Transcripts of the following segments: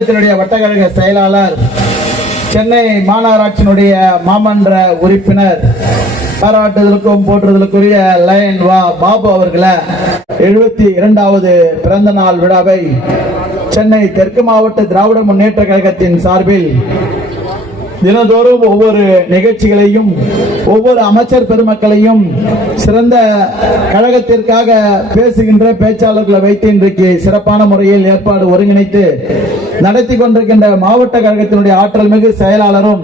வட்டக்கழக செயலாளர், சென்னை மாநகராட்சியினுடைய மாமன்ற உறுப்பினர், பாராட்டுதலுக்கும் போற்றுதலுக்குரிய லயன் வா பாபு அவர்களை 72வது பிறந்த நாள் விழாவை சென்னை தெற்கு மாவட்ட திராவிட முன்னேற்ற கழகத்தின் சார்பில் தினந்தோறும் ஒவ்வொரு நிகழ்ச்சிகளையும் ஒவ்வொரு அமைச்சர் பெருமக்களையும் சிறந்த கழகத்திற்காக பேசுகின்ற பேச்சாளர்களை வைத்து இன்றைக்கு சிறப்பான முறையில் ஏற்பாடு ஒருங்கிணைத்து நடத்தி கொண்டிருக்கின்ற மாவட்ட கழகத்தினுடைய ஆற்றல் மிகு செயலாளரும்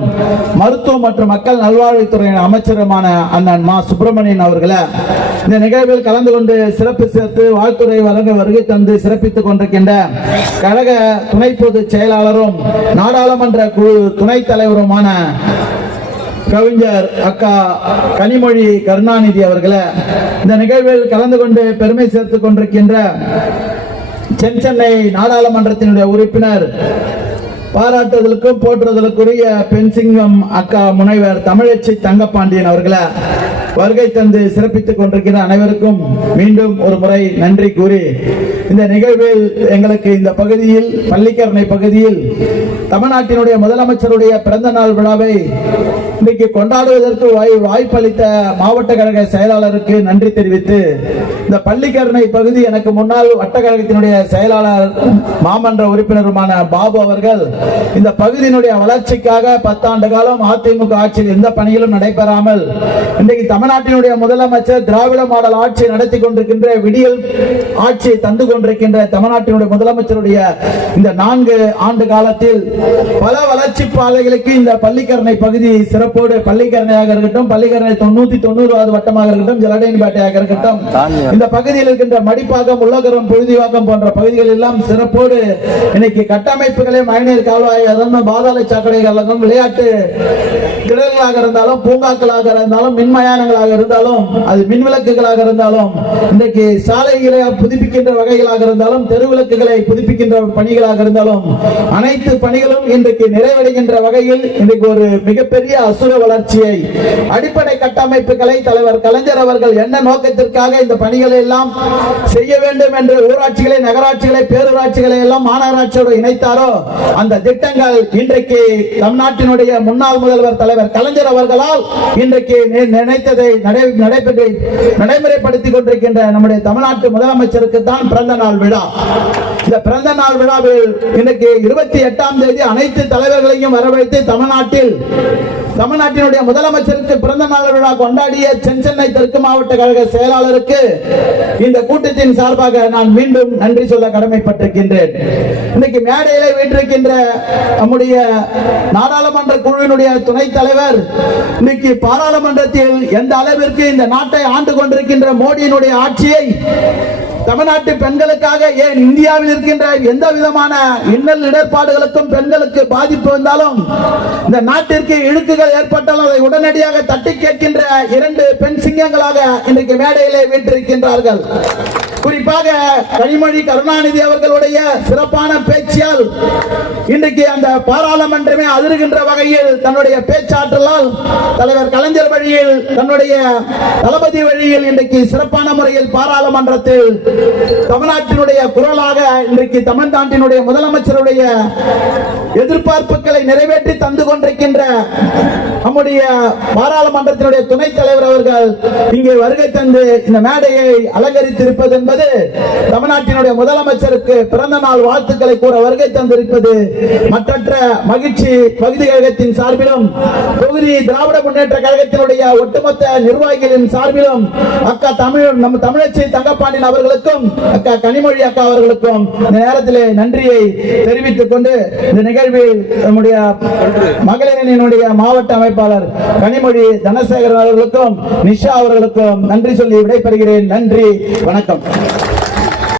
மருத்துவம் மற்றும் மக்கள் நல்வாழ்வுத்துறையின் அமைச்சருமான அண்ணன் மா சுப்பிரமணியன் அவர்களை இந்த நிகழ்வில் கலந்து கொண்டு சிறப்பு சேர்த்து வாழ்த்துறை வழங்க வருகை தந்து சிறப்பித்துக் கொண்டிருக்கின்ற கழக துணை பொதுச் செயலாளரும் நாடாளுமன்ற குழு துணைத் தலைவருமான கவிஞர் அக்கா கனிமொழி கருணாநிதி அவர்களை இந்த நிகழ்வில் கலந்து கொண்டு பெருமை சேர்த்துக் கொண்டிருக்கின்ற சென்னை நாடாளுமன்றத்தினுடைய உறுப்பினர், பாராட்டுதலுக்கும் போற்றுதலுக்குரிய பெண்சிங்கம் அக்கா முனைவர் தமிழச்சி தங்கப்பாண்டியன் அவர்களை வருகை தந்து சிறப்பித்துக் கொண்டிருக்கிற அனைவருக்கும் மீண்டும் ஒரு முறை நன்றி கூறி, இந்த நிகழ்வில் எங்களுக்கு இந்த பகுதியில் பள்ளிக்கரணை பகுதியில் தமிழ்நாட்டினுடைய முதலமைச்சருடைய பிறந்த நாள் விழாவை இன்றைக்கு கொண்டாடுவதற்கு வாய்ப்பளித்த மாவட்ட கழக செயலாளருக்கு நன்றி தெரிவித்து, இந்த பள்ளிக்கரணை பகுதி எனக்கு முன்னாள் வட்டக்கழகத்தினுடைய செயலாளர் மாமன்ற உறுப்பினருமான பாபு அவர்கள் இந்த பகுதியினுடைய வளர்ச்சிக்காக 10 ஆண்டு காலம் அதிமுக ஆட்சியில் எந்த பணிகளும் நடைபெறாமல் இன்றைக்கு தமிழ்நாட்டினுடைய முதலமைச்சர் திராவிட மாடல் ஆட்சி நடத்தி கொண்டிருக்கின்ற விடியல் ஆட்சியை தந்து கொண்டிருக்கின்ற தமிழ்நாட்டினுடைய முதலமைச்சருடைய இந்த 4 ஆண்டு காலத்தில் பல வளர்ச்சி பாதைகளுக்கு இந்த பள்ளிக்கரணை பகுதி சிறப்போடு, பள்ளிக்கரணையாக இருக்கட்டும், பள்ளிக்கரணை 990வது வட்டமாக இருக்கட்டும், ஜலடையன்பேட்டையாக இருக்கட்டும், இந்த பகுதியில் இருக்கின்ற மடிப்பாக்கம், உள்ளகரம், புழுதிவாக்கம் போன்ற பகுதிகள் எல்லாம் சிறப்போடு இன்னைக்கு கட்டமைப்புகளே மழைநீர் கால்வாய், பாதாள சாக்கடைகள், விளையாட்டு திடல்களாக இருந்தாலும், பூங்காக்களாக இருந்தாலும், மின்மயானங்களாக இருந்தாலும், அது மின் விளக்குகளாக இருந்தாலும், இன்றைக்கு சாலைகளை புதுப்பிக்கின்ற வகைகளாக இருந்தாலும், தெருவிளக்குகளை புதுப்பிக்கின்ற பணிகளாக இருந்தாலும், அனைத்து பணிகளும் இன்றைக்கு நிறைவடைகின்ற வகையில் இன்றைக்கு ஒரு மிகப்பெரிய அசுர வளர்ச்சியை, அடிப்படை கட்டமைப்புகளை தலைவர் கலைஞர் அவர்கள் என்ன நோக்கத்திற்காக இந்த பணிகளை எல்லாம் செய்ய வேண்டும் என்று ஊராட்சிகளை, நகராட்சிகளை, பேரூராட்சிகளை எல்லாம் மாநகராட்சியோடு இணைத்தாரோ அந்த திட்டங்கள் இன்றைக்கு தமிழ்நாட்டினுடைய முன்னாள் முதல்வர் தலைவர் கலைஞர் அவர்களால் இன்றைக்கு நினைத்ததை நடைமுறைப்படுத்திக் கொண்டிருக்கின்ற நம்முடைய தமிழ்நாட்டு முதலமைச்சருக்கு தான் பிறந்த நாள் விழா. இந்த பிறந்த நாள் விழாவில் இன்றைக்கு 28ஆம் தேதி அனைத்து தலைவர்களையும் வரவழைத்து தமிழ்நாட்டினுடைய முதலமைச்சருக்கு பிறந்த நாள் விழா கொண்டாடிய சென்னை தெற்கு மாவட்ட கழக செயலாளருக்கு இந்த கூட்டத்தின் சார்பாக நான் மீண்டும் நன்றி சொல்ல கடமைப்பட்டிருக்கின்றேன். இன்னைக்கு மேடையில வீட்டிருக்கின்ற நம்முடைய நாடாளுமன்ற குழுவினுடைய துணைத் தலைவர் இன்னைக்கு பாராளுமன்றத்தில் எந்த அளவிற்கு இந்த நாட்டை ஆண்டு கொண்டிருக்கின்ற மோடியினுடைய ஆட்சியை தமிழ்நாட்டு பெண்களுக்காக, ஏன் இந்தியாவில் இருக்கின்ற எந்த விதமான இன்னல் இடர்பாடுகளுக்கும் பெண்களுக்கு பாதிப்பு வந்தாலும், இந்த நாட்டிற்கு இழுக்குகள் ஏற்பட்டாலும் அதை உடனடியாக தட்டி கேட்கின்ற 2 பெண் சிங்கங்களாக இன்றைக்கு மேடையிலே வீற்றிருக்கின்றார்கள். குறிப்பாக கனிமொழி கருணாநிதி அவர்களுடைய சிறப்பான பேச்சியால் இன்றைக்கு அந்த பாராளுமன்றமே அதிர்கின்ற வகையில் தன்னுடைய பேச்சாற்றலால் தலைவர் கலைஞர் வழியில், தன்னுடைய தளபதி வழியில் இன்றைக்கு சிறப்பான முறையில் பாராளுமன்றத்தில் தமிழ்நாட்டினுடைய குரலாக இன்றைக்கு தமிழ்நாட்டினுடைய முதலமைச்சருடைய எதிர்பார்ப்புகளை நிறைவேற்றி தந்து கொண்டிருக்கின்ற நம்முடைய பாராளுமன்றத்தினுடைய துணைத் தலைவர் அவர்கள் இங்கே வருகை தந்து இந்த மேடையை அலங்கரித்திருப்பது என்பது தமிழ்நாட்டினுடைய முதலமைச்சருக்கு பிறந்த நாள் வாழ்த்துக்களை கூற வருகை தந்திருப்பது மற்றற்ற மகிழ்ச்சி. பகுதி கழகத்தின் சார்பிலும், தொகுதி திராவிட முன்னேற்ற கழகத்தினுடைய ஒட்டுமொத்த நிர்வாகிகளின் சார்பிலும் அக்கா நம்ம தமிழச்சி தங்கப்பாண்டியன் அவர்களுக்கும் அக்கா கனிமொழி அக்கா அவர்களுக்கும் இந்த நேரத்திலே நன்றியை தெரிவித்துக் கொண்டு, இந்த நிகழ்வில் நம்முடைய மகளிரணியினுடைய மாவட்ட அமைப்பாளர் கனிமொழி தனசேகரன் அவர்களுக்கும் நிஷா அவர்களுக்கும் நன்றி சொல்லி விடைபெறுகிறேன். நன்றி, வணக்கம்.